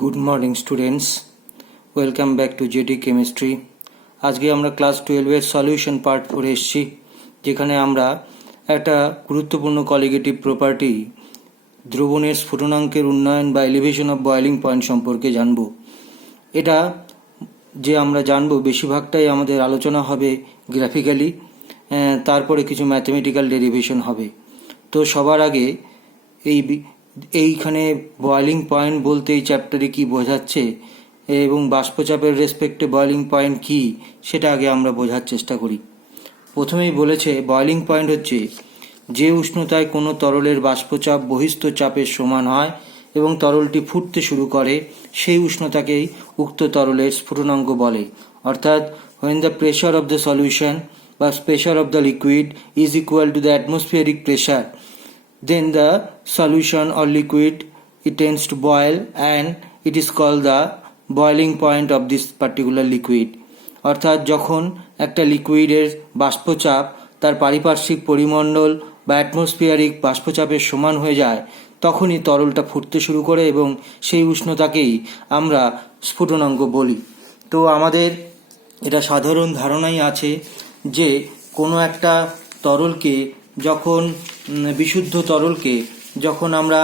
Good morning students, welcome back to JD chemistry. আজকে আমরা class 12-এর solution part 4 এসেছি, যেখানে আমরা একটা গুরুত্বপূর্ণ কলিগেটিভ প্রপার্টি দ্রবণের স্ফুটনাঙ্কের উন্নয়ন বা এলিভেশন অফ বয়েলিং পয়েন্ট সম্পর্কে জানব। এটা যে আমরা জানব বেশিরভাগটাই আমাদের আলোচনা হবে গ্রাফিক্যালি, তারপরে কিছু ম্যাথমেটিক্যাল ডেরিভেশন হবে। তো সবার আগে এইখানে বয়েলিং পয়েন্ট বলতে এই চ্যাপ্টারে কি বোঝাচ্ছে এবং বাষ্পচাপের রেসপেক্টে বয়েলিং পয়েন্ট কি, সেটা আগে আমরা বোঝার চেষ্টা করি। প্রথমেই বলেছে বয়েলিং পয়েন্ট হচ্ছে যে উষ্ণতায় কোনো তরলের বাষ্পচাপ বহিস্থ চাপের সমান হয় এবং তরলটি ফুটতে শুরু করে, সেই উষ্ণতাকেই উক্ত তরলের স্ফুটনাঙ্ক বলে। অর্থাৎ when the pressure of the solution বা pressure of the liquid is equal to the atmospheric pressure, then the solution or liquid it tends to boil and it is called the boiling point of this particular liquid. অর্থাৎ যখন একটা লিকুইডের বাষ্পচাপ তার পারিপার্শ্বিক পরিমণ্ডল বা atmospheric বাষ্পচাপের সমান হয়ে যায়, তখনই তরলটা ফুটতে শুরু করে এবং সেই উষ্ণতাকেই আমরা স্ফুটনাঙ্ক বলি। তো আমাদের এটা সাধারণ ধারণাই আছে যে কোনো একটা তরলকে যখন বিশুদ্ধ তরলকে যখন আমরা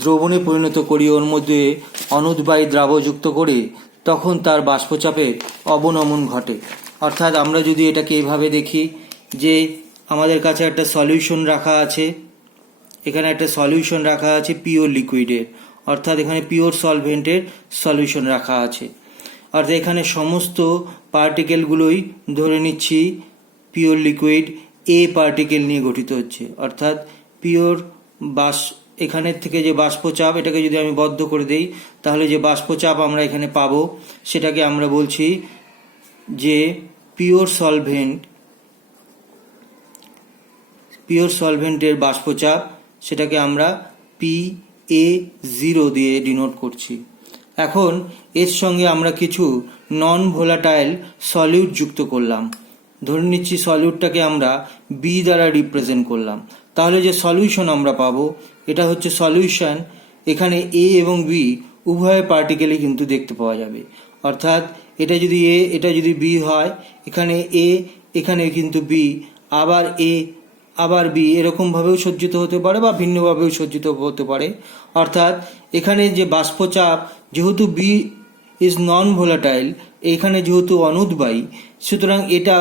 দ্রবণে পরিণত করি, ওর মধ্যে অনুদ্বায়ী দ্রাবক যুক্ত করে, তখন তার বাষ্পচাপের অবনমন ঘটে। অর্থাৎ আমরা যদি এটাকে এভাবে দেখি যে আমাদের কাছে একটা সলিউশন রাখা আছে, এখানে একটা সলিউশন রাখা আছে পিওর লিকুইডের, অর্থাৎ এখানে পিওর সলভেন্টের সলিউশন রাখা আছে। অর্থাৎ এখানে সমস্ত পার্টিকেলগুলোই ধরে নিচ্ছি পিওর লিকুইড এ পার্টিকেল নিয়ে গঠিত হচ্ছে। অর্থাৎ পিওর এখানের থেকে যে বাষ্পচাপ, এটাকে যদি আমি বদ্ধ করে দেই তাহলে যে বাষ্পচাপ আমরা এখানে পাবো সেটাকে আমরা বলছি যে পিওর সলভেন্টের বাষ্পচাপ, সেটাকে আমরা PA0 দিয়ে ডিনোট করছি। এখন এর সঙ্গে আমরা কিছু নন ভোলাটাইল সলিউট যুক্ত করলাম। ধরে নিচ্ছি সলিউটটাকে আমরা বি দ্বারা রিপ্রেজেন্ট করলাম। তাহলে যে সলিউশন আমরা পাবো এটা হচ্ছে সলিউশন। এখানে এ এবং বি উভয় পার্টিকেলই কিন্তু দেখতে পাওয়া যাবে। অর্থাৎ এটা যদি এ, এটা যদি বি হয়, এখানে এ, এখানে কিন্তু বি, আবার এ আবার বি, এরকমভাবেও সজ্জিত হতে পারে বা ভিন্নভাবেও সজ্জিত হতে পারে। অর্থাৎ এখানে যে বাষ্পচাপ, যেহেতু বি ইজ নন ভোলাটাইল, এখানে যেহেতু অনুদ্বায়ী, সুতরাং এটা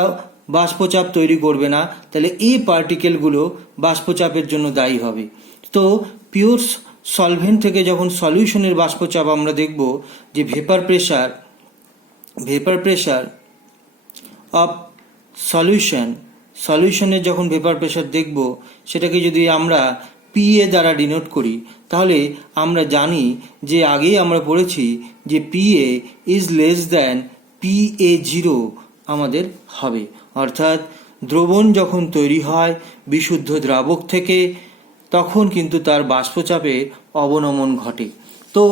বাষ্পচাপ তৈরি করবে না, তাহলে এই পার্টিকেলগুলো বাষ্পচাপের জন্য দায়ী হবে। তো পিওর সলভেন্ট থেকে যখন সলিউশনের বাষ্পচাপ আমরা দেখব যে ভেপার প্রেশার অফ সলিউশনের যখন ভেপার প্রেশার দেখব, সেটাকে যদি আমরা PA দ্বারা ডিনোট করি, তাহলে আমরা জানি যে আগেই আমরা পড়েছি যে PA is less than PA0 আমাদের হবে। অর্থাৎ দ্রবণ যখন তৈরি হয় বিশুদ্ধ দ্রাবক থেকে, তখন কিন্তু তার বাষ্পচাপে অবনমন ঘটে। তো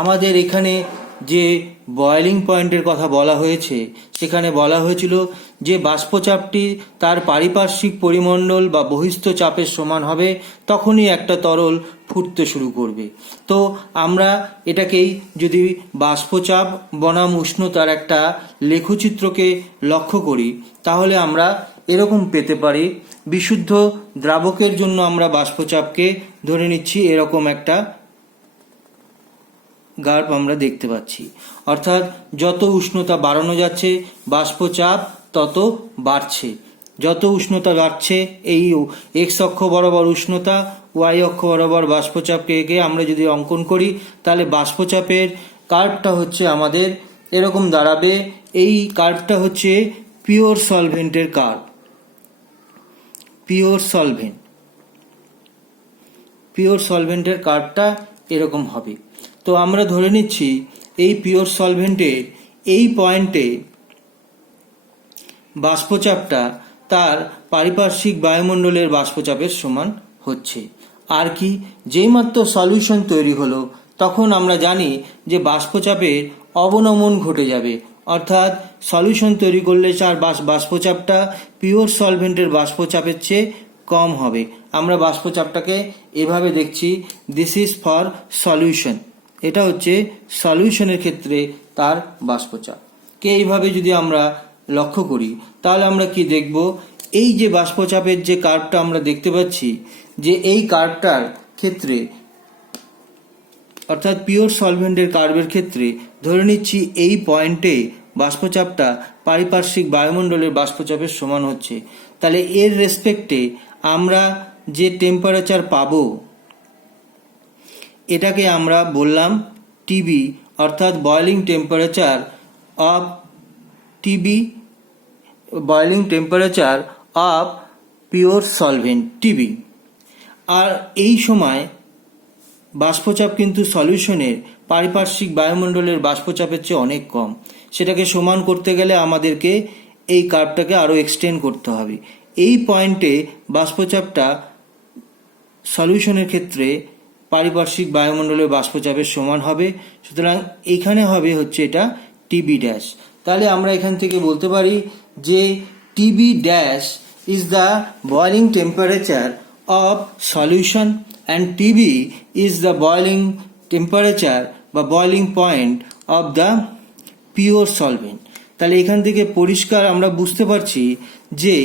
আমাদের এখানে যে বয়েলিং পয়েন্টের কথা বলা হয়েছে, সেখানে বলা হয়েছিল যে বাষ্পচাপটি তার পারিপার্শ্বিক পরিমণ্ডল বা বহিস্থ চাপের সমান হবে, তখনই একটা তরল ফুটতে শুরু করবে। তো আমরা এটাকেই যদি বাষ্পচাপ বনাম উষ্ণতার একটা লেখচিত্রকে লক্ষ্য করি, তাহলে আমরা এরকম পেতে পারি। বিশুদ্ধ দ্রাবকের জন্য আমরা বাষ্পচাপকে ধরে নিচ্ছি এরকম একটা গার্ভ আমরা দেখতে পাচ্ছি। অর্থাৎ যত উষ্ণতা বাড়ানো যাচ্ছে বাষ্পচাপ তত বাড়ছে। যত উষ্ণতা বাড়ছে, এই এক্স অক্ষ বরাবর উষ্ণতা, ওয়াই অক্ষ বরাবর বাষ্পচাপকে এঁকে আমরা যদি অঙ্কন করি, তাহলে বাষ্পচাপের কার্ভটা হচ্ছে আমাদের এরকম দাঁড়াবে। এই কার্ভটা হচ্ছে পিওর সলভেন্টের কার্ভ। পিওর সলভেন্টের কার্ভটা এরকম হবে। তো আমরা ধরে নিচ্ছি এই পিওর সলভেন্টের এই পয়েন্টে বাষ্পচাপটা তার পারিপার্শ্বিক বায়ুমণ্ডলের বাষ্পচাপের সমান হচ্ছে। আর কি, যেইমাত্র সলিউশন তৈরি হলো, তখন আমরা জানি যে বাষ্পচাপের অবনমন ঘটে যাবে। অর্থাৎ সলিউশন তৈরি করলে তার বাষ্পচাপটা পিওর সলভেন্টের বাষ্পচাপের চেয়ে কম হবে। আমরা বাষ্পচাপটাকে এভাবে দেখছি, দিস ইজ ফর সলিউশন। এটা হচ্ছে সলিউশনের ক্ষেত্রে তার বাষ্পচাপ। কে এইভাবে যদি আমরা লক্ষ্য করি তাহলে আমরা কি দেখব, এই যে বাষ্পচাপের যে কার্ভটা আমরা দেখতে পাচ্ছি, যে এই কার্ভটার ক্ষেত্রে অর্থাৎ পিওর সলভেন্টের কার্ভের ক্ষেত্রে ধরে নিচ্ছি এই পয়েন্টে বাষ্পচাপটা পারিপার্শ্বিক বায়ুমণ্ডলের বাষ্পচাপের সমান হচ্ছে। তাহলে এর রেসপেক্টে আমরা যে টেম্পারেচার পাবো এটাকে আমরা বললাম টিবি, অর্থাৎ boiling temperature of TB, boiling temperature of pure solvent TB. আর এই সময় বাষ্পচাপ কিন্তু সলিউশনের পারিপার্শ্বিক বায়ুমণ্ডলের বাষ্পচাপের চেয়ে অনেক কম। সেটাকে সমান করতে গেলে আমাদেরকে এই কার্ভটাকে আরও এক্সটেন্ড করতে হবে। এই পয়েন্টে বাষ্পচাপটা সলিউশনের ক্ষেত্রে পারিপার্শ্বিক বায়ুমণ্ডলের বাষ্পচাপের সমান হবে, সুতরাং এখানে হবে হচ্ছে এটা টিবি ড্যাশ। তাহলে আমরা এখান থেকে বলতে পারি যে TB dash is the boiling temperature of solution and TB is the boiling temperature বা boiling point of the pure solvent। তাহলে এখান থেকে পরিষ্কার আমরা বুঝতে পারছি যে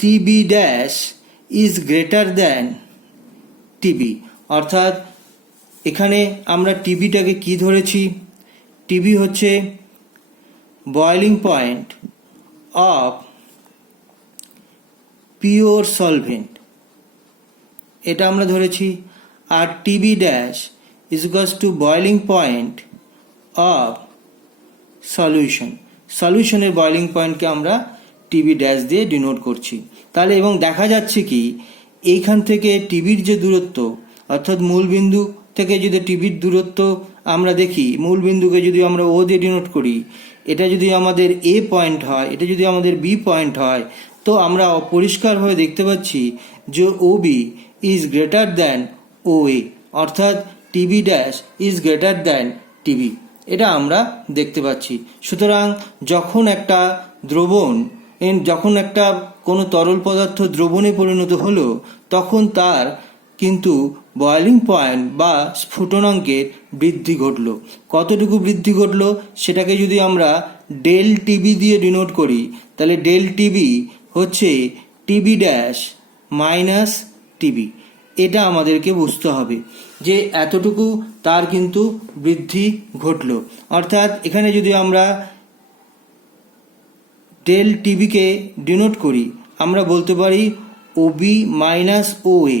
TB dash is greater than TB, অর্থাৎ এখানে আমরা TBটাকে কি ধরেছি, TB হচ্ছে boiling point of pure solvent, এটা আমরা ধরেছি। আর TB dash is equals to boiling point of solution, সলিউশনের বয়লিং পয়েন্টকে আমরা টিবি ড্যাশ দিয়ে ডিনোট করছি। তাহলে এবং দেখা যাচ্ছে কি এইখান থেকে টিবির যে দূরত্ব, অর্থাৎ মূল বিন্দু থেকে যদি টিবির দূরত্ব আমরা দেখি, মূল বিন্দুকে যদি আমরা ও দিয়ে ডিনোট করি, এটা যদি আমাদের এ পয়েন্ট হয়, এটা যদি আমাদের বি পয়েন্ট হয়, তো আমরা পরিষ্কারভাবে দেখতে পাচ্ছি যে O B is greater than OA, অর্থাৎ TB dash is greater than TB, এটা আমরা দেখতে পাচ্ছি। সুতরাং যখন একটা দ্রবণ, যখন একটা কোনো তরল পদার্থ দ্রবণে পরিণত হলো, তখন তার কিন্তু বয়লিং পয়েন্ট বা স্ফুটনাঙ্কের বৃদ্ধি ঘটলো। কতটুকু বৃদ্ধি ঘটলো সেটাকে যদি আমরা ডেল টিবি দিয়ে ডিনোট করি, তাহলে ডেল টিবি হচ্ছে টিবি ড্যাশ মাইনাস টিবি। এটা আমাদেরকে বুঝতে হবে যে এতটুকু তার কিন্তু বৃদ্ধি ঘটলো। অর্থাৎ এখানে যদি আমরা ডেল টিবিকে ডিনোট করি, আমরা বলতে পারি ওবি মাইনাস ওএ,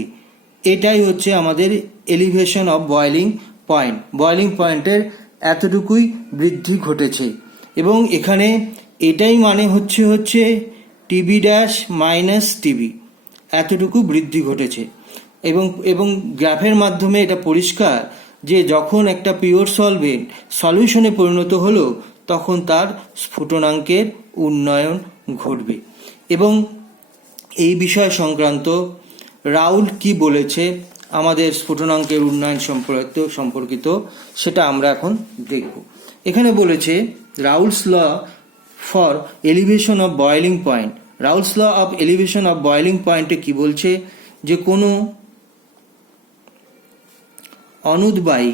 এটাই হচ্ছে আমাদের elevation of boiling point. Boiling পয়েন্টের এতটুকুই বৃদ্ধি ঘটেছে এবং এখানে এটাই মানে হচ্ছে টিবি ড্যাশ মাইনাস টিবি, এতটুকু বৃদ্ধি ঘটেছে। এবং গ্রাফের মাধ্যমে এটা পরিষ্কার যে যখন একটা পিওর সলভেন্ট সলিউশনে পরিণত হলো তখন তার স্ফুটনাঙ্কের উন্নয়ন ঘটবে। এবং এই বিষয় সংক্রান্ত রাউল কি বলেছে আমাদের স্ফুটনাঙ্কের উন্নয়ন সম্পর্কিত সেটা আমরা এখন দেখব। এখানে বলেছে Raoult's law for elevation of boiling point. Raoult's law of elevation of boiling পয়েন্টে কি বলছে, যে কোনো অনুদ্বায়ী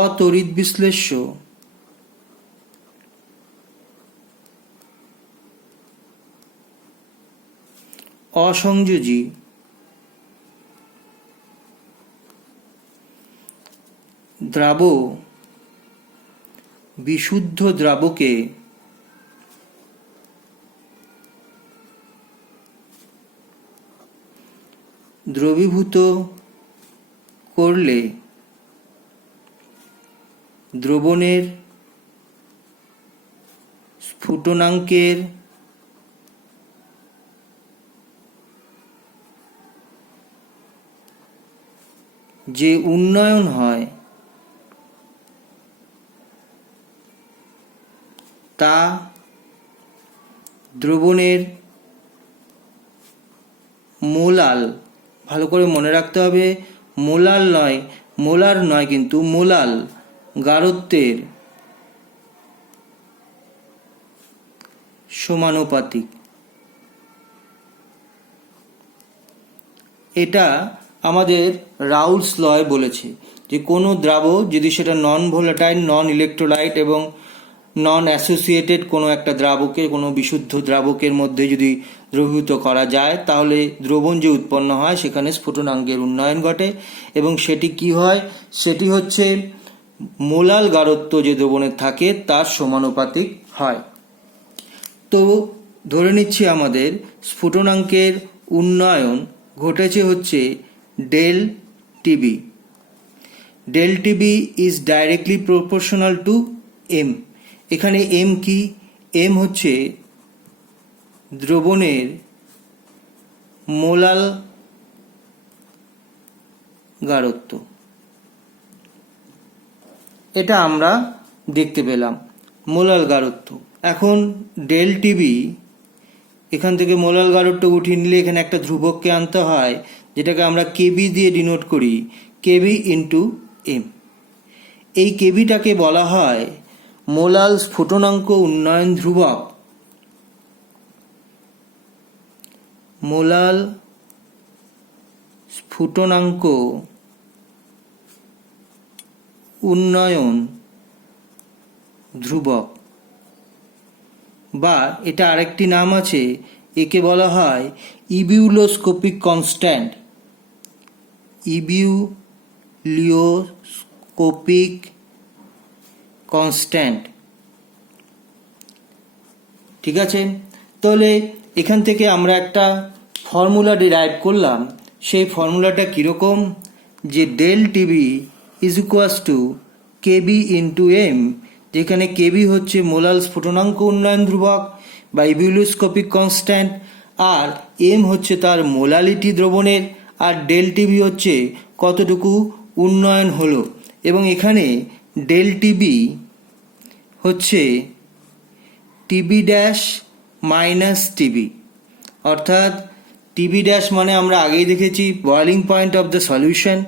অতড়িৎ বিশ্লেষ্য অসংযোজী দ্রাব বিশুদ্ধ দ্রাবকে দ্রবীভূত করলে দ্রবণের স্ফুটনাঙ্কের যে উন্নয়ন হয় তা দ্রবণের মোলাল, ভালো করে মনে রাখতে হবে, মোলার নয় কিন্তু মোলাল গাঢ়ত্বের সমানুপাতিক। এটা আমাদের রাউলস লয় বলেছে যে কোনো দ্রাবক যদি সেটা নন ভোলাটাইল, নন ইলেকট্রোলাইট এবং নন অ্যাসোসিয়েটেড কোনো একটা দ্রাবকের, কোনো বিশুদ্ধ দ্রাবকের মধ্যে যদি দ্রবীভূত করা যায় তাহলে দ্রবণ যে উৎপন্ন হয় সেখানে স্ফুটনাঙ্কের উন্নয়ন ঘটে এবং সেটি কি হয়, সেটি হচ্ছে মোলাল গারত্ব যে দ্রবণের থাকে তার সমানুপাতিক হয়। তো ধরে নিচ্ছি আমাদের স্ফুটনাঙ্কের উন্নয়ন ঘটেছে হচ্ছে del TB. Del TB is directly proportional to M. এখানে এম কি? এম হচ্ছে দ্রবণের মোলাল গারত্ব। এটা আমরা দেখতে পেলাম মোলাল গারত্ব। এখন ডেল টিবি, এখান থেকে মোলাল গারত্ব উঠিয়ে নিলে এখানে একটা ধ্রুবককে আনতে হয় যেটাকে আমরা কেবি দিয়ে ডিনোট করি, কেবি ইন্টু এম। এই কেবিটাকে বলা হয় মোলাল স্ফুটনাঙ্ক উন্নয়ন ধ্রুবক। মোলাল স্ফুটনাঙ্ক উন্নয়ন ধ্রুবক, বা এটা আরেকটি নাম আছে, একে বলা হয় ইবিউলোস্কোপিক কনস্ট্যান্ট। ইবিউলিওস্কোপিক কনস্ট্যান্ট। ঠিক আছে, তাহলে এখান থেকে আমরা একটা ফর্মুলা ডিরাইভ করলাম। সেই ফর্মুলাটা কীরকম, যে del TB is equals to KB into M, যেখানে কেবি হচ্ছে মোলাল স্ফুটনাঙ্ক উন্নয়ন ধ্রুবক বা ইবিউলোস্কোপিক কনস্ট্যান্ট, আর এম হচ্ছে তার মোলালিটি দ্রবণের, আর ডেল টিবি হচ্ছে কতটুকু উন্নয়ন হলো। এবং এখানে ডেল টিবি হচ্ছে টিবি ড্যাশ মাইনাস টিবি, অর্থাৎ টিবি ড্যাশ মানে আমরা আগেই দেখেছি boiling point of the solution,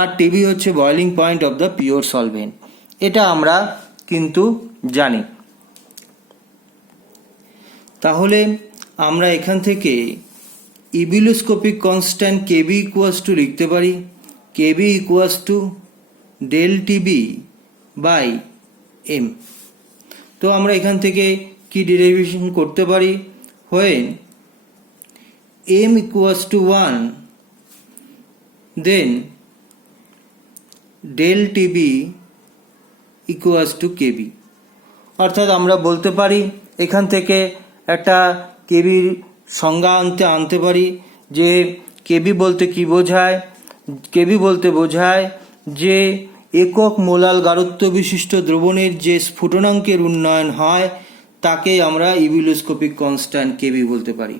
আর টিবি হচ্ছে boiling point of the pure solvent. এটা আমরা কিন্তু জানি। তাহলে আমরা এখান থেকে ebullioscopic constant KB equals to লিখতে পারি KB equals to del TB by M. তো আমরা এখান থেকে কি ডেরিভেশন করতে পারি, when m equals to 1 then del TB equals to KB। অর্থাৎ আমরা বলতে পারি এখান থেকে একটা কেবির সংজ্ঞা আনতে পারি যে কেবি বলতে কি বোঝায়। কেবি বলতে বোঝায় যে একক মোলাল গারত্ব বিশিষ্ট দ্রবণের যে স্ফুটনাঙ্কের উন্নয়ন হয় তাকে আমরা ইবিউলোস্কোপিক কনস্ট্যান্ট কেবি বলতে পারি।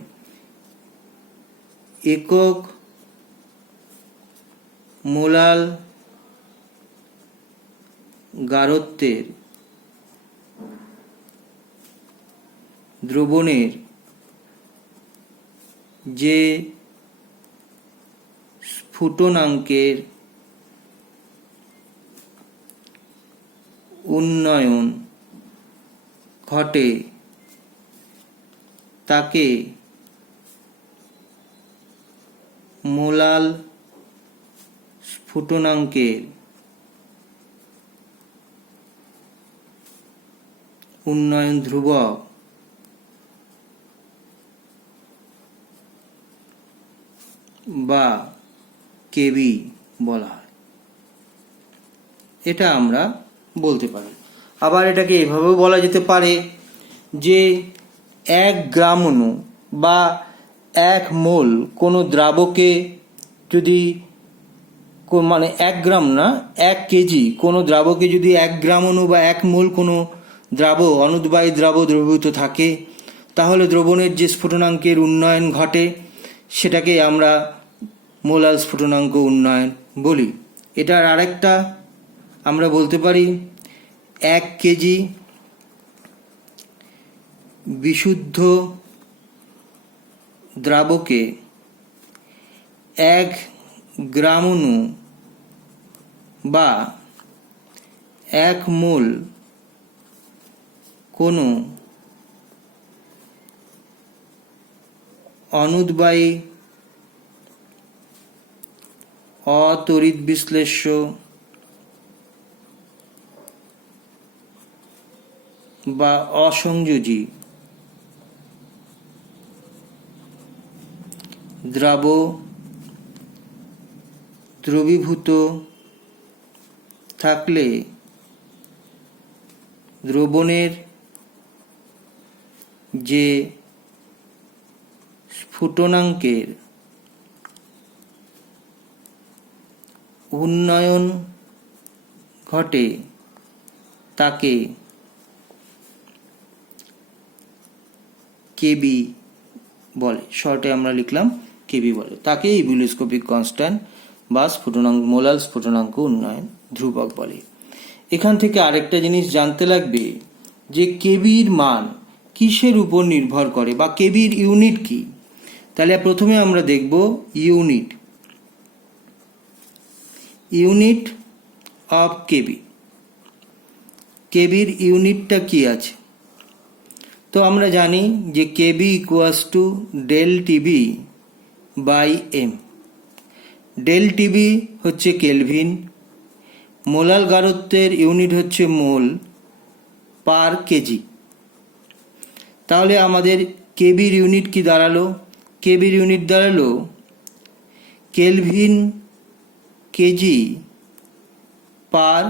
একক মোলাল গারত্বের দ্রবণের যে স্ফুটনাঙ্কের উন্নয়ন ঘটে তাকে মোলাল স্ফুটনাঙ্কের উন্নয়ন ধ্রুবক বা কেবি বলা হয়। এটা আমরা বলতে পারি। আবার এটাকে এভাবেও বলা যেতে পারে যে 1 গ্রাম অণু বা 1 মোল কোনো দ্রাবকে যদি, মানে 1 গ্রাম না 1 কেজি কোনো দ্রাবকে যদি 1 গ্রাম অণু বা 1 মোল কোনো অনুদ্বায়ী দ্রবীভূত থাকে তাহলে দ্রবণের যে স্ফুটনাঙ্কের উন্নয়ন ঘটে সেটাকে আমরা মোলাল স্ফুটনাঙ্ক উন্নয়ন বলি। এটার আরেকটা আমরা বলতে পারি 1 কেজি বিশুদ্ধ দ্রাবকে 1 গ্রাম অণু বা 1 মোল কোনো অনুদ্বায়ী অতড়িৎ বিশ্লেষ্য বা অসংযোজী দ্রবীভূত থাকলে দ্রবণের যে স্ফুটনাঙ্কের উন্নয়ন ঘটে তাকে কেবি বলে, শর্টে আমরা লিখলাম কেবি বলে, তাকে ইবুলিওস্কোপিক কনস্ট্যান্ট বা স্ফুটনাঙ্ক মোলাল স্ফুটনাঙ্ক উন্নয়ন ধ্রুবক বলে। এখান থেকে আরেকটা জিনিস জানতে লাগবে যে কেবির মান কিসের উপর নির্ভর করে বা কেবির ইউনিট কি। তাহলে প্রথমে আমরা দেখব ইউনিট অফ কেবি। কেবির ইউনিটটা কি আছে? তো আমরা জানি যে KB equals to del TB by M. Del TB হচ্ছে কেলভিন, মোলাল গারত্বের ইউনিট হচ্ছে মোল পার কেজি। তাহলে আমাদের কেবির ইউনিট কি দাঁড়ালো? কেবির ইউনিট দাঁড়ালো কেলভিন কেজি পার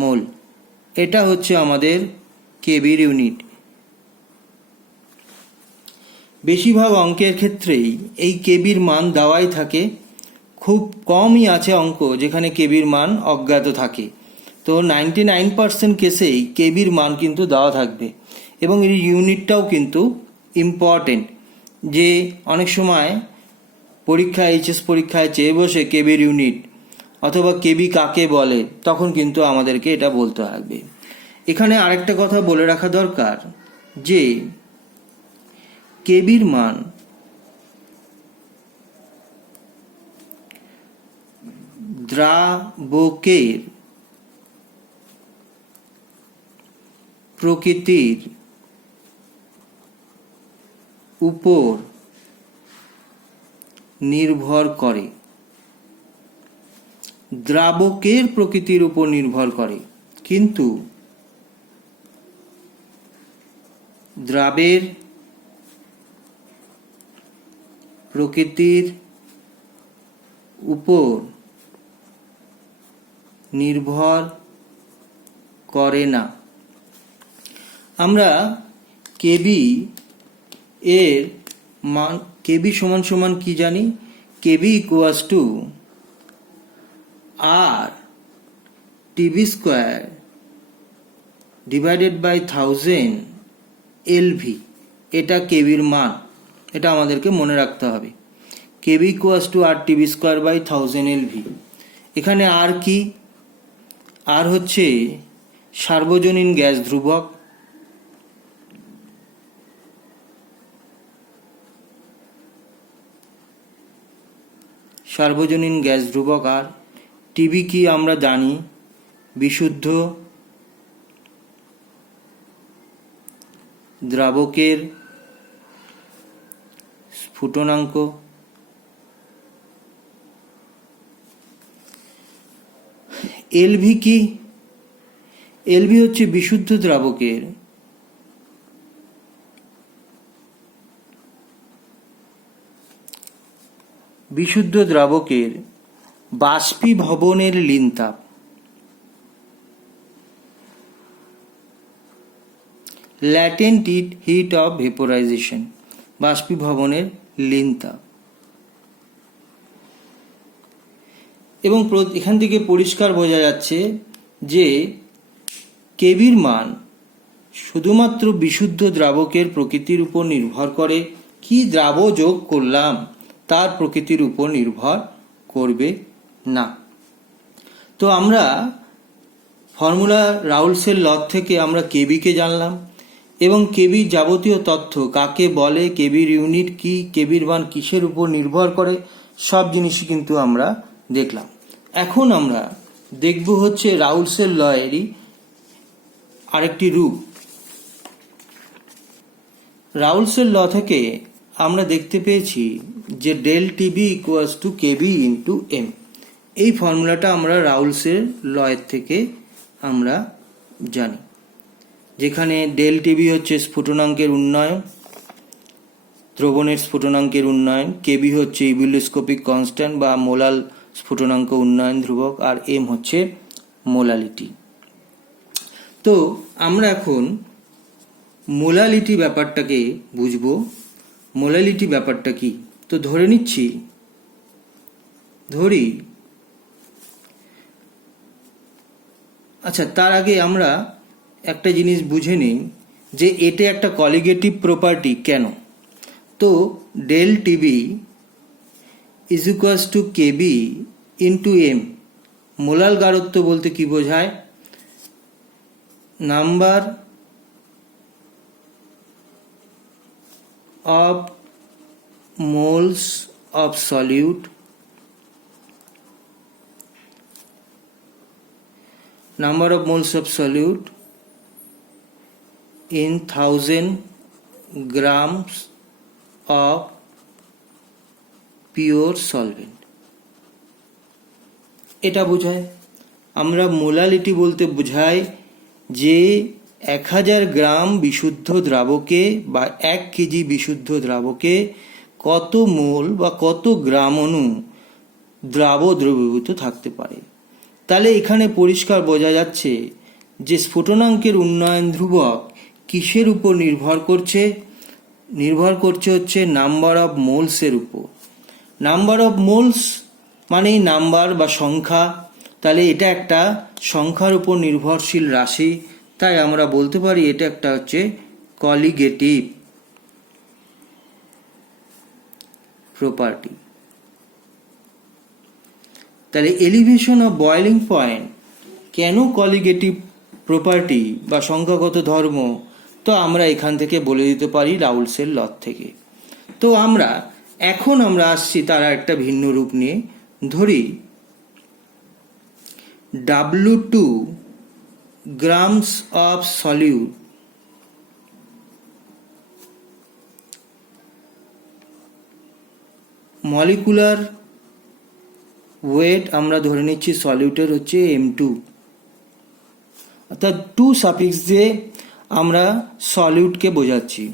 মোল। এটা হচ্ছে আমাদের কেবির ইউনিট। বেশিরভাগ অঙ্কের ক্ষেত্রেই এই কেবির মান দেওয়াই থাকে, খুব কমই আছে অঙ্ক যেখানে কেবির মান অজ্ঞাত থাকে। তো 99% কেসেই কেবির মান কিন্তু দেওয়া থাকবে এবং এর ইউনিটটাও কিন্তু ইম্পর্টেন্ট। যে অনেক সময় পরীক্ষা এইচএস পরীক্ষায় চেয়ে বসে কেবির ইউনিট অথবা কেবি কাকে বলে, তখন কিন্তু আমাদেরকে এটা বলতে হবে। এখানে আরেকটা কথা বলে রাখা দরকার যে কেবির মান দ্রাবকের প্রকৃতির উপর নির্ভর করে। দ্রাবকের প্রকৃতির উপর নির্ভর করে, কিন্তু দ্রাবের প্রকৃতির উপর নির্ভর করে না। আমরা কেবি এর মান, কেবি সমান সমান কি জানি? KB equals to R TB square divided by 1000 LV. এটা কেবির মান, এটা আমাদেরকে মনে রাখতে হবে। KB equals to R TB square by 1000 LV. এখানে আর কি? আর হচ্ছে সার্বজনীন গ্যাস ধ্রুবক। সার্বজনীন গ্যাস ধ্রুবক। আর টিবি কি আমরা জানি? বিশুদ্ধ দ্রাবকের স্ফুটনাঙ্ক। এলভি কি? এলভি হচ্ছে বিশুদ্ধ দ্রাবকের বাষ্পীভবনের লীন তাপ। ল্যাটেন্ট হিট অফ ভেপোরাইজেশন, বাষ্পীভবনের লীন তাপ। এবং এখান থেকে পরিষ্কার বোঝা যাচ্ছে যে কেবির মান শুধুমাত্র বিশুদ্ধ দ্রাবকের প্রকৃতির উপর নির্ভর করে, কি দ্রাব যোগ করলাম তার প্রকৃতির উপর নির্ভর করবে না। তো আমরা ফর্মুলা রাউলসের ল থেকে আমরা কেবিকে জানলাম এবং কেবির যাবতীয় তথ্য, কাকে বলে, কেবির ইউনিট কি, কেবির মান কিসের উপর নির্ভর করে, সব জিনিসই কিন্তু আমরা দেখলাম। এখন আমরা দেখব হচ্ছে রাউলসের ল এরই আরেকটি রূপ। রাউলসের ল থেকে আমরা দেখতে পেয়েছি যে del TB equals to KB into M. এই ফর্মুলাটা আমরা রাউলসের লয়ের থেকে আমরা জানি, যেখানে ডেল টিবি হচ্ছে স্ফুটনাঙ্কের উন্নয়ন, দ্রবণের স্ফুটনাঙ্কের উন্নয়ন, কেবি হচ্ছে ইবুলোস্কোপিক কনস্ট্যান্ট বা মোলাল স্ফুটনাঙ্ক উন্নয়ন ধ্রুবক, আর এম হচ্ছে মোলালিটি। তো আমরা এখন মোলালিটি ব্যাপারটাকে বুঝবো। মোলালিটি ব্যাপারটা কি? তো ধরি আচ্ছা, তার আগে আমরা একটা জিনিস বুঝে নিই যে এটা একটা কলিগেটিভ প্রপার্টি কেন। তো del TB is equals to KB into M. Molal গারত্ব বলতে কি বোঝায়? Number of moles of solute in 1000 grams of pure solvent। এটা বোঝায়। আমরা মোলালিটি বলতে বোঝায় যে 1000 গ্রাম বিশুদ্ধ দ্রাবকে বা 1 কেজি বিশুদ্ধ দ্রাবকে কত মোল বা কত গ্রাম অণু দ্রবীভূত থাকতে পারে। তাহলে এখানে পরিষ্কার বোঝা যাচ্ছে যে স্ফুটনাঙ্কের উন্নয়ন ধ্রুবক কিসের উপর নির্ভর করছে? নির্ভর করছে হচ্ছে নাম্বার অফ মোলসের উপর। নাম্বার অফ মোলস মানেই নাম্বার বা সংখ্যা। তাহলে এটা একটা সংখ্যার উপর নির্ভরশীল রাশি, তাই আমরা বলতে পারি এটা একটা হচ্ছে কলিগেটিভ প্রপার্টি। তাহলে এলিভেশন অফ বয়েলিং পয়েন্ট কেন কলিগেটিভ প্রপার্টি বা সংখ্যাগত ধর্ম? তো আমরা এখান থেকে বলে দিতে পারি রাউলসের ল থেকে। তো এখন আমরা আসছি তার একটা ভিন্ন রূপ নিয়ে। ধরি W2 grams of solute molecular weight আমরা ধরে নিচ্ছি সলিউটের হচ্ছে M2, অর্থাৎ 2 সাফিক্স দিয়ে আমরা সলিউটকে বোঝাচ্ছি।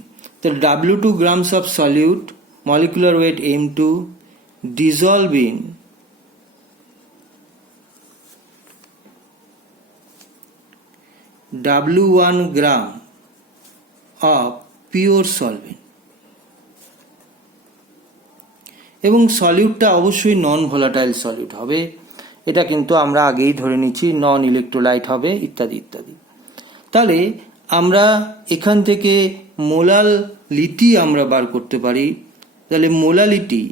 তো W2 grams of solute molecular weight M2 dissolve in W1 gram of pure solvent। এবং সলিউটটা অবশ্যই নন ভোলাটাইল সলিউট হবে, এটা কিন্তু আমরা আগেই ধরে নিচ্ছি, নন ইলেকট্রোলাইট হবে ইত্যাদি ইত্যাদি। তাহলে আমরা এখান থেকে মোলালিটি আমরা বার করতে পারি। তাহলে মোলালিটি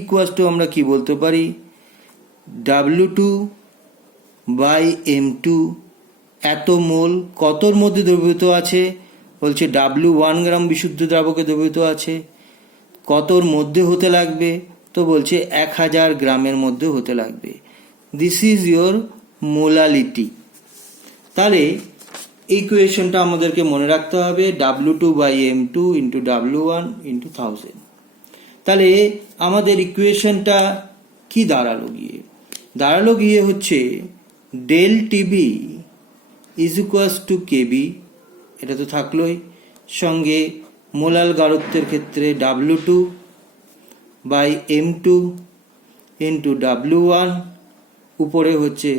ইকুয়ালস টু আমরা কি বলতে পারি? W2 by M2। এত মোল কতর মধ্যে দ্রবীভূত আছে? বলছে W1 গ্রাম বিশুদ্ধ দ্রাবকে দ্রবীভূত আছে। কতর মধ্যে হতে লাগবে? তো বলছে 1000 গ্রামের মধ্যে হতে লাগবে। This is your molality. তাহলে ইকুয়েশনটা আমাদেরকে মনে রাখতে হবে, W2 by M2 into W1 into 1000। তাহলে আমাদের ইকুয়েশনটা কি দাঁড়ালো গিয়ে হচ্ছে del TB is equals to KB, এটা তো থাকলোই, সঙ্গে মোলাল গারত্বের ক্ষেত্রে W2 by M2 into W1 উপরে হচ্ছে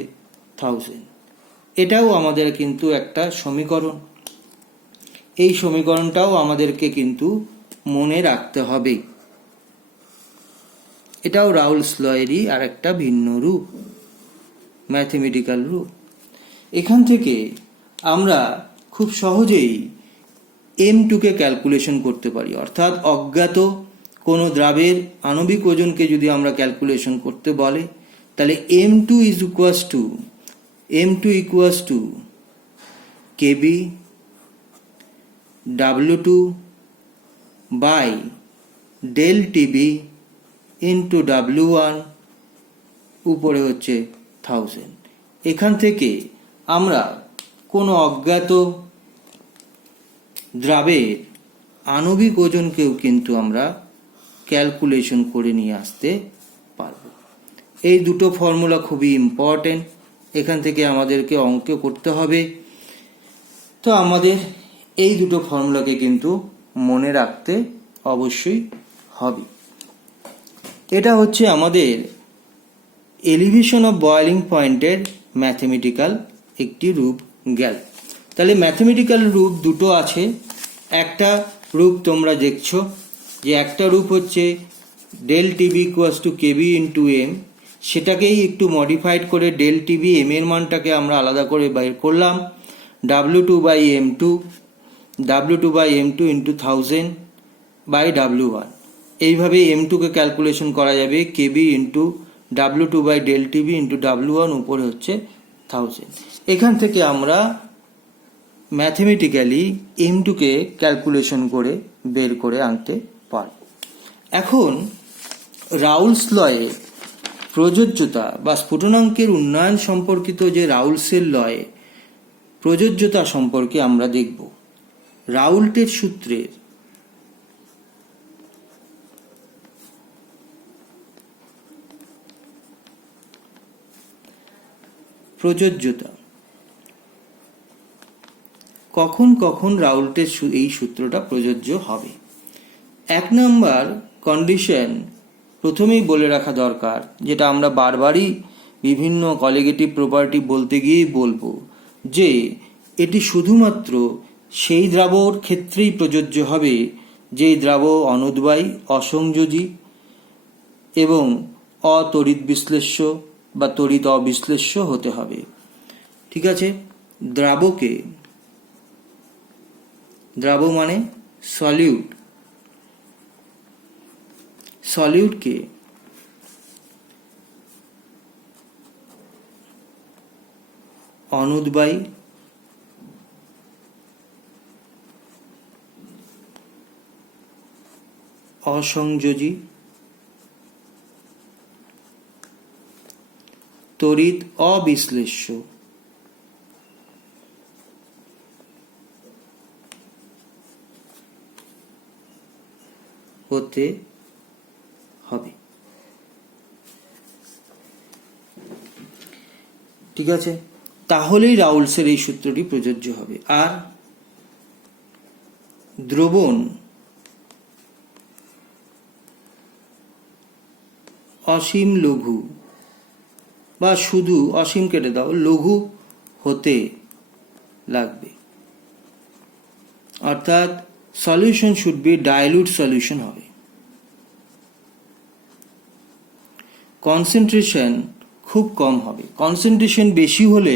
1000। এটাও আমাদের কিন্তু একটা সমীকরণ। এই সমীকরণটাও আমাদেরকে কিন্তু মনে রাখতে হবে। এটাও রাউলস লয়েরই আর একটা ভিন্ন রূপ, ম্যাথমেটিক্যাল রূপ। এখান থেকে আমরা খুব সহজেই M2কে ক্যালকুলেশন করতে পারি, অর্থাৎ অজ্ঞাত কোনো দ্রাবের আণবিক ওজনকে যদি আমরা ক্যালকুলেশন করতে বলে, তাহলে M2 equals to KB W2 by del TB into W1 উপরে হচ্ছে 1000। এখান থেকে আমরা কোনো অজ্ঞাত দ্রাবের আণবিক ওজনকেও কিন্তু আমরা ক্যালকুলেশন করে নিয়ে আসতে পারবো। এই দুটো ফর্মুলা খুবই ইম্পর্টেন্ট, এখান থেকে আমাদেরকে অঙ্ক করতে হবে। তো আমাদের এই দুটো ফর্মুলাকে কিন্তু মনে রাখতে অবশ্যই হবে। এটা হচ্ছে আমাদের এলিভেশন অফ বয়েলিং পয়েন্টের ম্যাথমেটিক্যাল একটি রূপ গেল। তাহলে ম্যাথমেটিক্যাল রূপ দুটো আছে। একটা রূপ তোমরা দেখছো যে একটা রূপ হচ্ছে del TB equals to KB into M, সেটাকেই একটু মডিফাইড করে ডেল টিভি এম এর মানটাকে আমরা আলাদা করে বের করলাম W2/M2 W2/M2 ইন্টু 1000/W1। এইভাবে M2কে ক্যালকুলেশন করা যাবে KB into W2/del TV into W1, উপরে হচ্ছে 1000। এখান থেকে আমরা ম্যাথমেটিক্যালি M2কে ক্যালকুলেশন করে বের করে আনতে পারব। এখন রাউলস লয়ে প্রযোজ্যতা বা স্ফুটনাঙ্কের উন্নয়ন সম্পর্কিত যে রাউলসের লয়ে প্রযোজ্যতা সম্পর্কে আমরা দেখব। রাউল্টের সূত্রের প্রযোজ্যতা কখন কখন রাউল্টের এই সূত্রটা প্রযোজ্য হবে। এক নাম্বার কন্ডিশন প্রথমেই বলে রাখা দরকার, যেটা আমরা বারবারই বিভিন্ন কলিগেটিভ প্রপার্টি বলতে গিয়েই বলবো, যে এটি শুধুমাত্র সেই দ্রাবর ক্ষেত্রেই প্রযোজ্য হবে যেই দ্রাব অনুদ্বায়ী, অসংযোজী এবং অতড়িৎ বিশ্লেষ্য বা তড়িৎ অবিশ্লেষ্য হতে হবে। ঠিক আছে, দ্রাব মানে সলিউটকে অনুদ্বায়ী, অসংযোজী, তড়িৎ অবিশ্লেষ্য হতে হবে। ঠিক আছে, তাহলেই রাউলসের এই সূত্রটি প্রযোজ্য হবে। আর দ্রবণ অসীম লঘু বা শুধু অসীম কেটে দাও, লঘু হতে লাগবে, অর্থাৎ solution should be dilute solution হবে। কনসেন্ট্রেশন খুব কম হবে। কনসেন্ট্রেশন বেশি হলে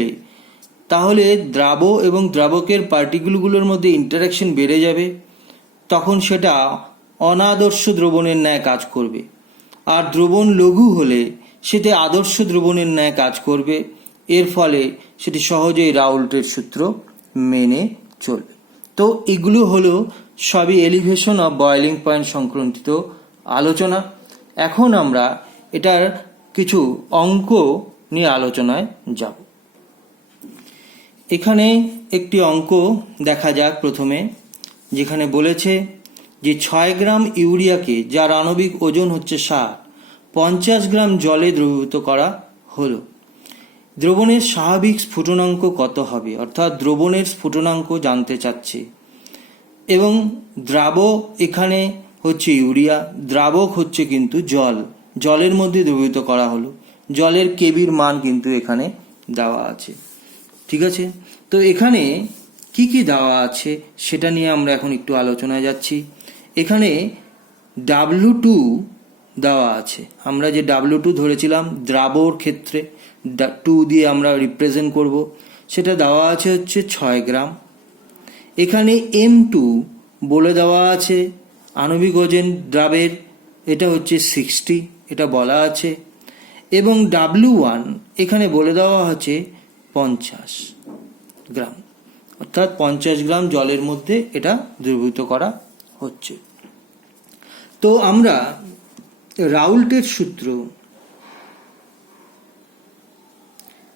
তাহলে দ্রাব এবং দ্রাবকের পার্টিকেলগুলোর মধ্যে ইন্টারাকশন বেড়ে যাবে, তখন সেটা অনাদর্শ দ্রবণের ন্যায় কাজ করবে। আর দ্রবণ লঘু হলে সেটি আদর্শ দ্রবণের ন্যায় কাজ করবে। এর ফলে সেটি সহজেই রাউল্টের সূত্র মেনে চলবে। তো এগুলো হলো সবই এলিভেশন অফ বয়েলিং পয়েন্ট সংক্রান্ত আলোচনা। এখন আমরা এটার কিছু অঙ্ক নিয়ে আলোচনায় যাব। এখানে একটি অঙ্ক দেখা যাক প্রথমে, যেখানে বলেছে যে 6 গ্রাম ইউরিয়াকে, যার আণবিক ওজন হচ্ছে 60, 50 গ্রাম জলে দ্রবীভূত করা হলো। দ্রবণের স্বাভাবিক স্ফুটনাঙ্ক কত হবে, অর্থাৎ দ্রবণের স্ফুটনাঙ্ক জানতে চাচ্ছে। এবং দ্রাব এখানে হচ্ছে ইউরিয়া, দ্রাবক হচ্ছে কিন্তু জলের মধ্যে দ্রবীভূত করা হলো। জলের কেবির মান কিন্তু এখানে দেওয়া আছে। ঠিক আছে, তো এখানে কি কি দেওয়া আছে সেটা নিয়ে আমরা এখন একটু আলোচনায় যাচ্ছি। এখানে W2 দেওয়া আছে। আমরা যে W2 ধরেছিলাম দ্রাবর ক্ষেত্রে 2 দিয়ে আমরা রিপ্রেজেন্ট করব, সেটা দেওয়া আছে হচ্ছে 6 গ্রাম। এখানে M2 বলে দেওয়া আছে আণবিক ওজন দ্রাবের, এটা হচ্ছে 60, এটা বলা আছে। এবং W1 এখানে বলে দেওয়া হচ্ছে 50 গ্রাম, অর্থাৎ 50 গ্রাম জলের মধ্যে এটা দ্রবীভূত করা হচ্ছে। তো আমরা রাউল্টের সূত্র,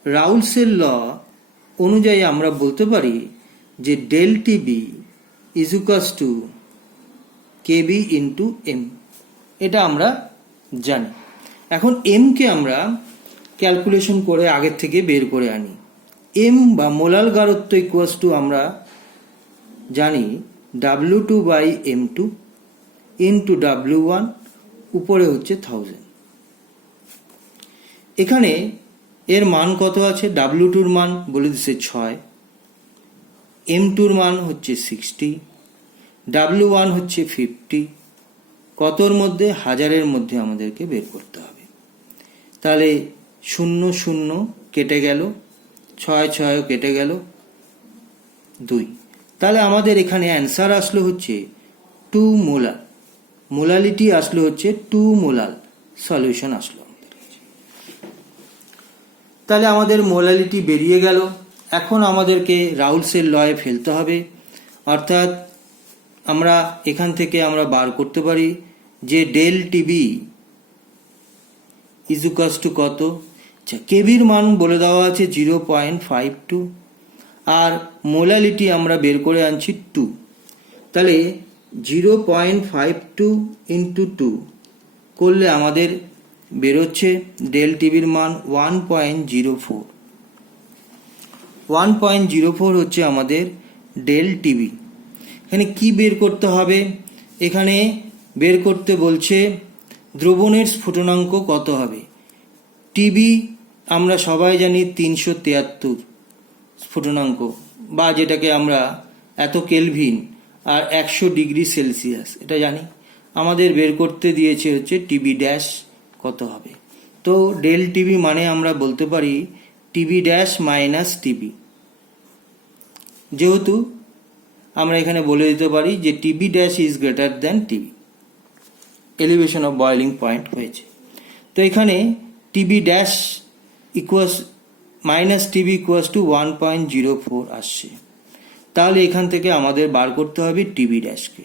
রাউলসের ল অনুযায়ী আমরা বলতে পারি যে del TB is equals to KB into M. এটা আমরা জানি। এখন এমকে আমরা ক্যালকুলেশন করে আগের থেকে বের করে আনি। এম বা মোলাল গারত্ব ইকুয়ালস টু আমরা জানি W2/M2 ইন্টু W1, উপরে হচ্ছে 1000। এখানে এর মান কত আছে? W2-র মান বলে দিচ্ছে 6, M2-র মান হচ্ছে 60, W1 হচ্ছে 50। কতর মধ্যে? 1000-এর মধ্যে আমাদেরকে বের করতে হবে। তাহলে 0 0 কেটে গেল, 6 6 কেটে গেল, 2। তাহলে আমাদের এখানে অ্যান্সার আসলো হচ্ছে 2 মোলাল। মোলালিটি আসলো হচ্ছে 2 মোলাল। সলিউশন আসলো আমাদের কাছে। তাহলে আমাদের মোলালিটি বেরিয়ে গেল। এখন আমাদেরকে রাউলসের লয়ে ফেলতে হবে, অর্থাৎ আমরা এখান থেকে আমরা বার করতে পারি যে ডেল টিবি ইজুকাস টু কত। আচ্ছা, কেবির মান বলে দেওয়া আছে 0.52, আর মোলালিটি আমরা বের করে আনছি 2। তাহলে 0.52 ইন্টু 2 করলে আমাদের বেরোচ্ছে ডেল টিবির মান 1.04। 1.04 হচ্ছে আমাদের ডেল টিবি। এখানে কি বের করতে হবে? এখানে বের করতে বলছে দ্রবণের স্ফুটনাঙ্ক কত হবে। টিবি আমরা সবাই জানি 373 স্ফুটনাঙ্ক, বা যেটাকে আমরা এত কেলভিন আর 100 ডিগ্রি সেলসিয়াস, এটা জানি। আমাদের বের করতে দিয়েছে হচ্ছে টিবি ড্যাশ কত হবে। তো ডেল টিবি মানে আমরা বলতে পারি টিবি ড্যাশ মাইনাস টিবি। যেহেতু আমরা এখানে বলে দিতে পারি যে TB dash is greater than TB, elevation of boiling point হয়েছে। তো এখানে TB dash equals minus TB equals to 1.04 আসছে। তাহলে এখান থেকে আমাদের বার করতে হবে টিবি ড্যাশকে।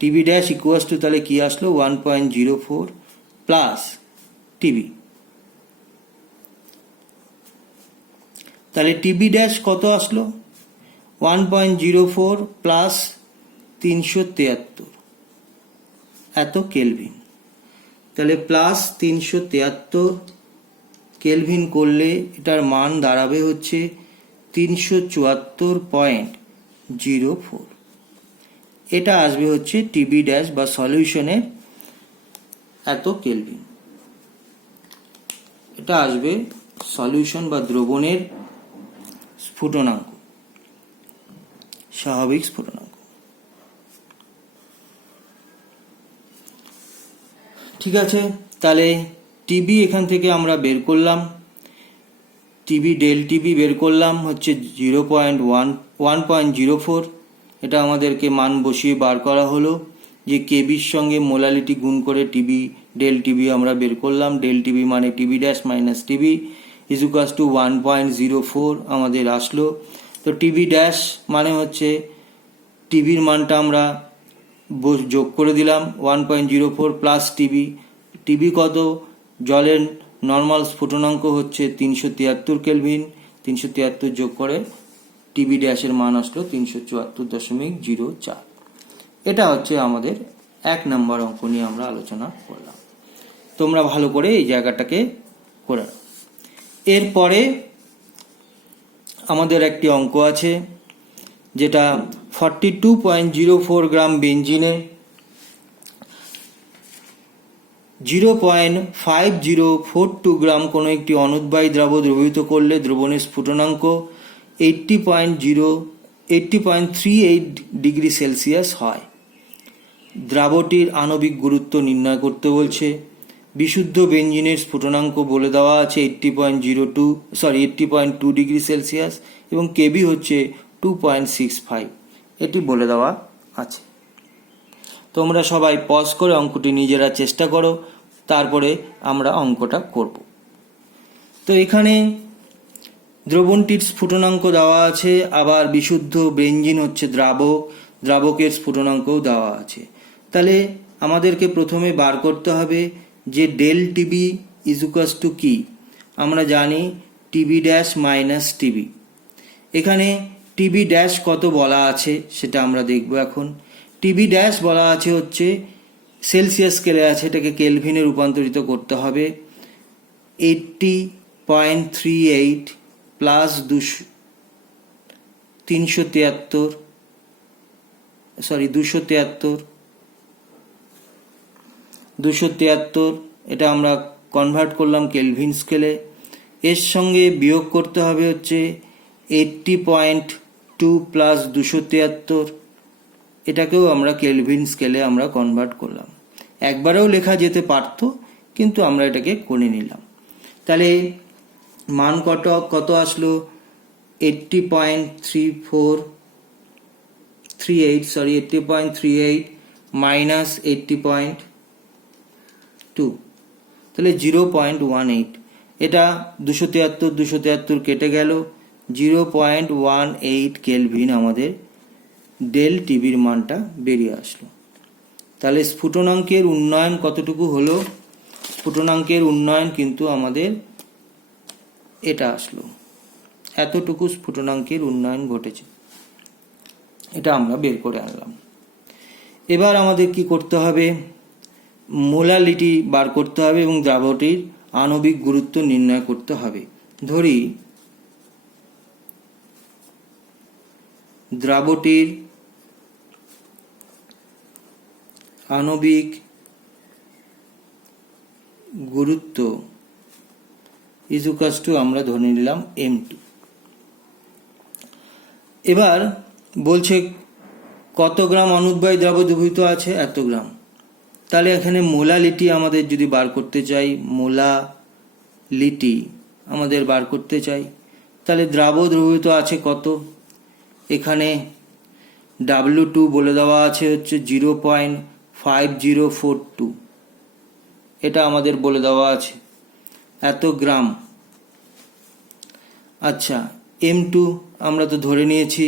টিবি ড্যাশ ইকুয়াস টু তাহলে কি আসলো? 1.04 প্লাস টিবি। তাহলে টিবি ড্যাশ কত আসলো? 1.04 প্লাস 373 এত কেলভিন। তাহলে প্লাস 373 কেলভিন করলে এটার মান দাঁড়াবে হচ্ছে 374.04। এটা আসবে হচ্ছে টিবি ড্যাশ বা সলিউশনে এত কেলভিন। এটা আসবে সলিউশন বা দ্রবণের স্ফুটনাঙ্ক, স্বাভাবিক স্ফুটনাঙ্ক। ঠিক আছে, তাহলে টিবি এখান থেকে আমরা বের করলাম, টিবি ডেল টিবি বের করলাম হচ্ছে 1.04। এটা আমাদেরকে মান বসিয়ে বার করা হলো যে কেবির সঙ্গে মোলালিটি গুণ করে টিবি ডেল টিবি আমরা বের করলাম। ডেল টিবি মানে টিবি ড্যাশ মাইনাস টিবি ইজুকাস টু 1.04 আমাদের আসলো। তো টিবি ড্যাশ মানে হচ্ছে টিবির মানটা আমরা যোগ করে দিলাম 1.04 প্লাস টিবি। টিবি কত? জলের নর্মাল স্ফুটনাঙ্ক হচ্ছে 373 কেলভিন। 373 যোগ করে টিবি ড্যাশের মান আসলো 374.04। এটা হচ্ছে আমাদের 1 নম্বর অঙ্ক নিয়ে আমরা আলোচনা করলাম। তোমরা ভালো করে এই জায়গাটাকে করে নাও। এরপরে আমাদের একটি অঙ্ক আছে যেটা 42.04 গ্রাম বেঞ্জিনে 0.5042 গ্রাম কোনো একটি অনুদ্বায়ী দ্রব দ্রবীভূত করলে দ্রবণের স্ফুটনাঙ্ক 80.38 ডিগ্রি সেলসিয়াস হয়। দ্রাবটির আণবিক গুরুত্ব নির্ণয় করতে বলছে। বিশুদ্ধ বেঞ্জিনের স্ফুটনাঙ্ক বলে দেওয়া আছে 80.2 ডিগ্রি সেলসিয়াস এবং কেবি হচ্ছে 2.65, এটি বলে দেওয়া আছে। তোমরা সবাই পজ করে অঙ্কটি নিজেরা চেষ্টা করো, তারপরে আমরা অঙ্কটা করব। তো এখানে দ্রবণটির স্ফুটনাঙ্ক দেওয়া আছে, আবার বিশুদ্ধ বেঞ্জিন হচ্ছে দ্রাবক, দ্রাবকের স্ফুটনাঙ্কও দেওয়া আছে। তাহলে আমাদেরকে প্রথমে বার করতে হবে যে ডেল টিবি ইজুকাস টু কি। আমরা জানি টিবি ড্যাশ মাইনাস টিবি। এখানে টিবি ড্যাশ কত বলা আছে সেটা আমরা দেখব। এখন টিবি ড্যাশ বলা আছে হচ্ছে সেলসিয়াস স্কেলে আছে, এটাকে কেলভিনে রূপান্তরিত করতে হবে। 80.38 প্লাস 273 এটা আমরা কনভার্ট করলাম কেলভিন স্কেলে। এর সঙ্গে বিয়োগ করতে হবে হচ্ছে 80.2 প্লাস 273, এটাকেও আমরা কেলভিন স্কেলে আমরা কনভার্ট করলাম। একবারেও লেখা যেতে পারত, কিন্তু আমরা এটাকে করে নিলাম। তাহলে মান কত আসলো? 80.38 মাইনাস 80.2, তাহলে 0.18। এটা 273 কেটে গেল, 0.18 কেলভিন আমাদের ডেল টিবির মানটা বেরিয়ে আসলো। তাহলে স্ফুটনাঙ্কের উন্নয়ন কতটুকু হলো? স্ফুটনাঙ্কের উন্নয়ন কিন্তু আমাদের এটা আসলো, এতটুকু স্ফুটনাঙ্কের উন্নয়ন ঘটেছে, এটা আমরা বের করে আনলাম। এবার আমাদের কি করতে হবে? মোলালিটি বার করতে হবে এবং দ্রাবকটির আণবিক গুরুত্ব নির্ণয় করতে হবে। ধরি দ্রাবকটির আণবিক গুরুত্ব ইজুকাস টু আমরা ধরে নিলাম M2। এবার বলছে কত গ্রাম অনুদ্বায়ী দ্রাবক দ্রবীভূত আছে? এত গ্রাম। তাহলে এখানে মোলালিটি আমাদের যদি বার করতে চাই, মোলালিটি আমাদের বার করতে চাই, তাহলে দ্রাবক দ্রবীভূত আছে কত? এখানে W2 বলে দেওয়া আছে হচ্ছে 0.5042, এটা আমাদের বলে দেওয়া আছে এত গ্রাম। আচ্ছা, M2 আমরা তো ধরে নিয়েছি।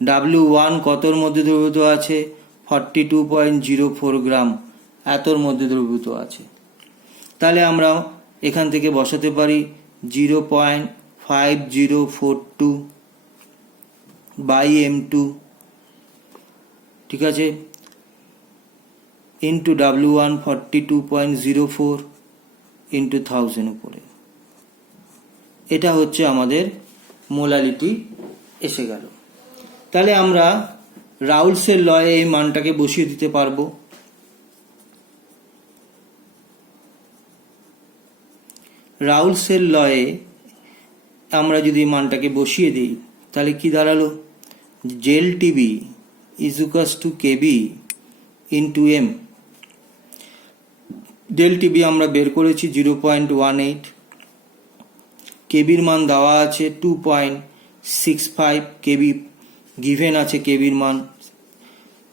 W1 কতর মধ্যে দ্রবীভূত আছে? 42.04 গ্রাম, এতর মধ্যে দ্রবীভূত আছে। তাহলে আমরা এখান থেকে বসাতে পারি 0.5042 বাই M2, ঠিক আছে, ইন্টু W1 42.04 ইন্টু 1000 উপরে। এটা হচ্ছে আমাদের মোলালিটি এসে গেল। তাহলে আমরা রাউলসের লয়ে এই মানটাকে বসিয়ে দিতে পারবো। রাউলসের লয়ে আমরা যদি মানটাকে বসিয়ে দিই, তাহলে কি দাঁড়ালো? জেল টিবি ইজুকাস two KB into M. Del TB আমরা বের করেছি 0.18, কেবির মান দেওয়া আছে 2.65, কেবি গিভেন আছে, কেবির মান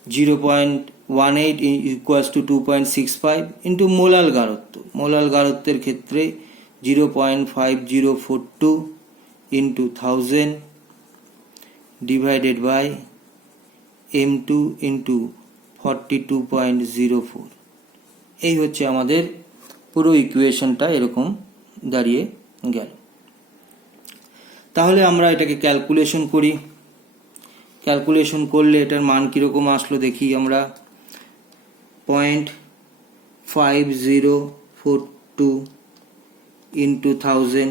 0.18 ইকুয়ালস টু 2.65 ইন্টু মোলাল গারত্ব। মোলাল গারত্বের ক্ষেত্রে 0.5042 into 1000 divided by M2 into 42.04। এই হচ্ছে আমাদের পুরো ইকুয়েশনটা, এরকম দাঁড়িয়ে গেল। তাহলে আমরা এটাকে ক্যালকুলেশন করি। ক্যালকুলেশন করলে এটার মান কীরকম আসলো দেখি আমরা। 0.5042 ইন্টু 1000,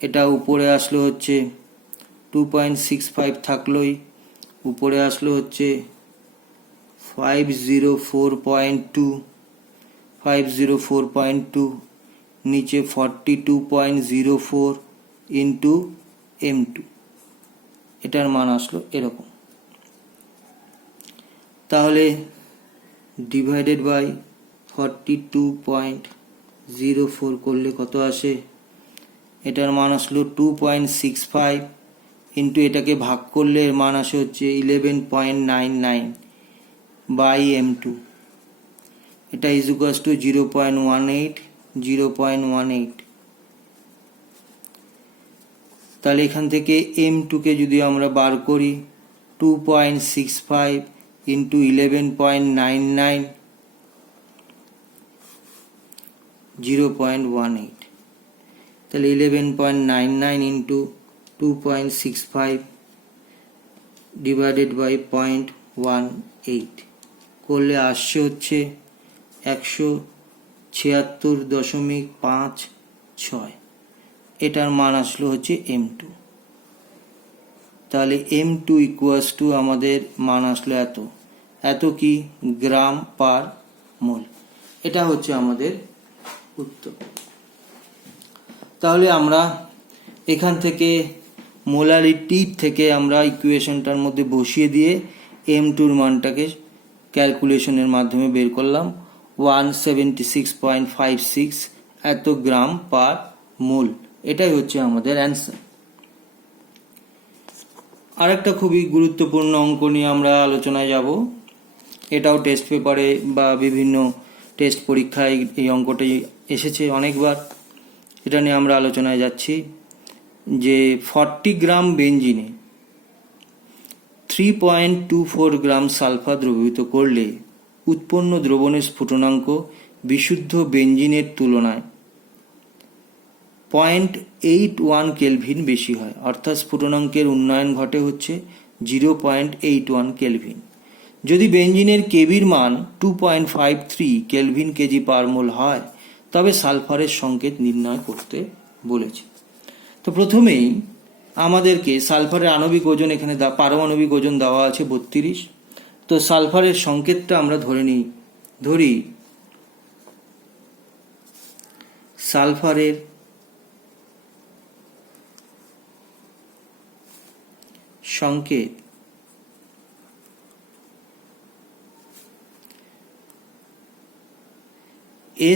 এটা উপরে আসলো হচ্ছে 2.65, থাকলোই, উপরে আসলো হচ্ছে 504.2, নিচে 42.04 ইন্টু M2, এটার মান আসলো এরকম। তাহলে ডিভাইডেড বাই 42.04 করলে কত আসে? এটার মান আসলো 2.65 ইন্টু এটাকে ভাগ করলে এর মান আসে হচ্ছে 11.99 বাই M2, এটা ইজুকাস টু 0.18। তাহলে এখান থেকে M2 কে যদি আমরা বার করি 2.65 ইন্টু 11.99, 0.18, তাহলে 11.99 ইন্টু 2.65 ডিভাইডেড বাই 18 করলে আসছে হচ্ছে 176.56। এটার মান আসলো হচ্ছে M2। তাহলে M2 ইকুয়ালস টু আমাদের মান আসলো এত কি গ্রাম পার মোল। এটা হচ্ছে আমাদের উত্তর। তাহলে আমরা এখান থেকে মোলারিটি থেকে আমরা ইকুয়েশনটার মধ্যে বসিয়ে দিয়ে M2 এর মানটাকে ক্যালকুলেশনের মাধ্যমে বের করলাম 176.56 এত গ্রাম পার মোল। এটাই হচ্ছে আমাদের অ্যান্সার। আরেকটা খুবই গুরুত্বপূর্ণ অঙ্ক নিয়ে আমরা আলোচনায় যাব। এটাও টেস্ট পেপারে বা বিভিন্ন টেস্ট পরীক্ষায় এই অঙ্কটি এসেছে অনেকবার। এটা নিয়ে আমরা আলোচনায় যাচ্ছি যে 40 গ্রাম বেঞ্জিনে 3.24 গ্রাম সালফার দ্রবীভূত করলে উৎপন্ন দ্রবণের স্ফুটনাঙ্ক বিশুদ্ধ বেঞ্জিনের তুলনায় 0.81 কেলভিন বেশি হয়, অর্থাৎ স্ফুটনাঙ্কের উন্নয়ন ঘটে হচ্ছে 0.81 কেলভিন। যদি বেঞ্জিনের কেবির মান 2.53 কেলভিন কেজি পার মোল হয় তবে সালফারের সংকেত নির্ণয় করতে বলেছে। তো প্রথমেই আমাদেরকে সালফারের আণবিক ওজন, এখানে পারমাণবিক ওজন দেওয়া আছে 32। তো সালফারের সংকেতটা আমরা ধরি সালফারের সংকেত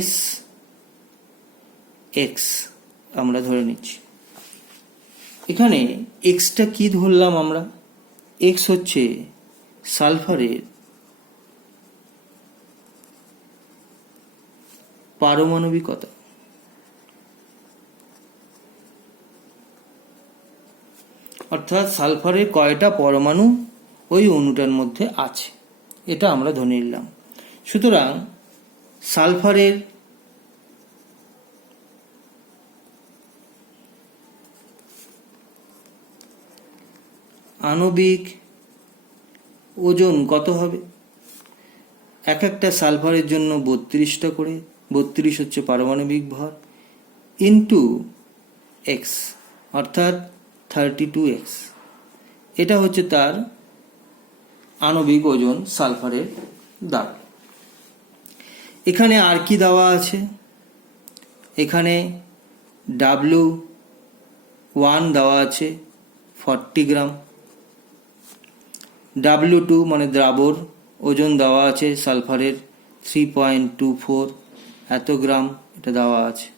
SX আমরা ধরে নিচ্ছি। এখানে এক্সটা কি ধরলাম আমরা? এক্স হচ্ছে সালফারের পারমাণবিকতা। অর্থাৎ সালফারের কয়টা পরমাণু ওই অণুটার মধ্যে আছে, এটা আমরা ধরে নিলাম। সুতরাং সালফারের আণবিক ওজন কত হবে? এক একটা সালফারের জন্য 32টা করে, 32 হচ্ছে পারমাণবিক ভর, ইন্টু এক্স অর্থাৎ 32x। এটা হচ্ছে তার আণবিক ওজন সালফারের দাগ। এখানে আর কি দেওয়া আছে? এখানে W1 দেওয়া আছে 40 গ্রাম, W2 মানে দ্রাবর ওজন দেওয়া আছে সালফারের 3.24 এত গ্রাম, এটা দেওয়া আছে।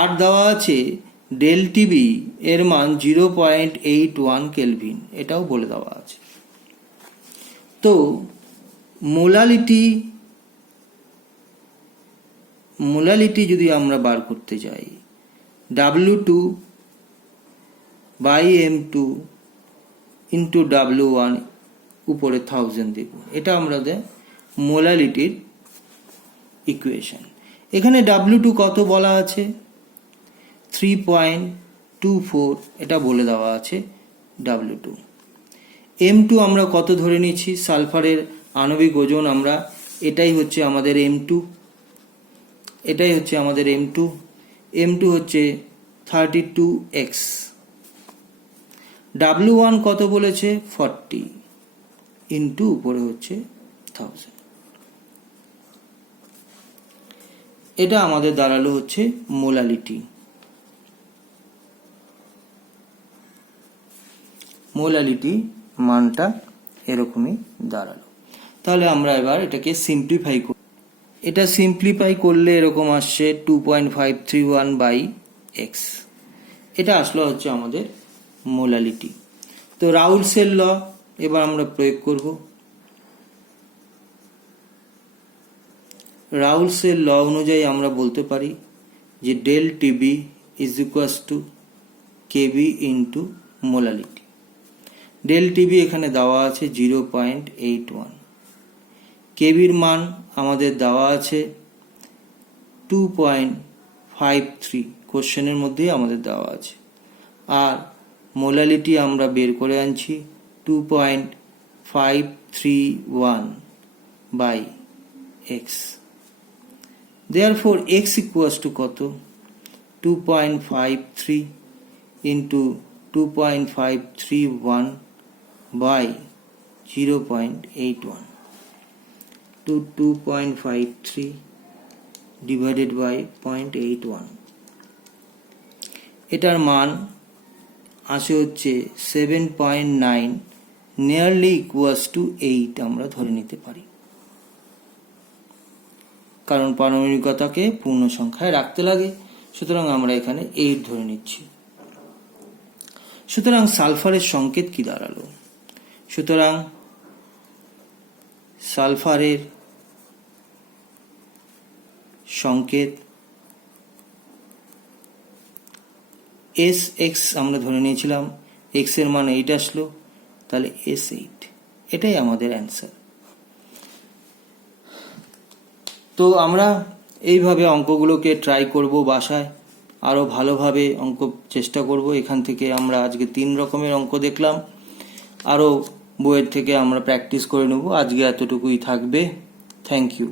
আর দেওয়া আছে ডেল টিবি এর মান 0.81 কেলভিন, এটাও বলে দেওয়া আছে। তো মোলালিটি যদি আমরা বার করতে যাই, W2 by M2 into W1 উপরে 1000 দেব, এটা আমাদের মোলালিটির ইকুয়েশন। এখানে W2 কত বলা আছে? 3.24 এটা বলে দেওয়া আছে W2। M2 আমরা কত ধরে নিচ্ছি? সালফারের আণবিক ওজন আমরা, এটাই হচ্ছে আমাদের M2, এটাই হচ্ছে আমাদের M2। M2 হচ্ছে 32x। W1 কত বলেছে? 40 ইন্টু উপরে হচ্ছে 1000। এটা আমাদের দাঁড়ালো হচ্ছে মোলালিটি। মোলালিটি মানটা এরকমই দাঁড়ালো। তাহলে আমরা এবার এটাকে সিম্পলিফাই করি। এটা সিম্পলিফাই করলে এরকম আসছে 2.531 বাই এক্স। এটা আসলো হচ্ছে আমাদের মোলালিটি। তো রাউলসের ল এবার আমরা প্রয়োগ করব। রাউলসের ল অনুযায়ী আমরা বলতে পারি যে del TB is equals to KB into molality. Del TB এখানে দেওয়া আছে 0.81, কেবির মান আমাদের দেওয়া আছে 2.53, কোশ্চেনের মধ্যেই আমাদের দেওয়া আছে। আর মোলালিটি আমরা বের করে আনছি 531 by x. Therefore x equals to কত? 2.53 into 2.531 by 0.81 to 2.53 divided by 0.81. এটার মান আসে হচ্ছে 7.9, নিয়ারলি ইকুয়ালস টু 8 আমরা ধরে নিতে পারি, কারণ পারমাণবিকতাকে পূর্ণ সংখ্যায় রাখতে লাগে, সুতরাং আমরা এখানে 8 ধরে নিচ্ছি। সুতরাং সালফারের সংকেত কি দাঁড়ালো? সুতরাং সালফারের সংকেত SX আমরা ধরে নিয়েছিলাম, x এর মান 8 আসলো, তাহলে S8, এটাই আমাদের অ্যান্সার। তো আমরা এইভাবে অঙ্কগুলোকে ট্রাই করব, বাসায় আরও ভালোভাবে অঙ্ক চেষ্টা করব। এখান থেকে আমরা আজকে 3 রকমের অঙ্ক দেখলাম, আরও বইয়ের থেকে আমরা প্র্যাকটিস করে নেব। আজকে এতটুকুই থাকবে। Thank you.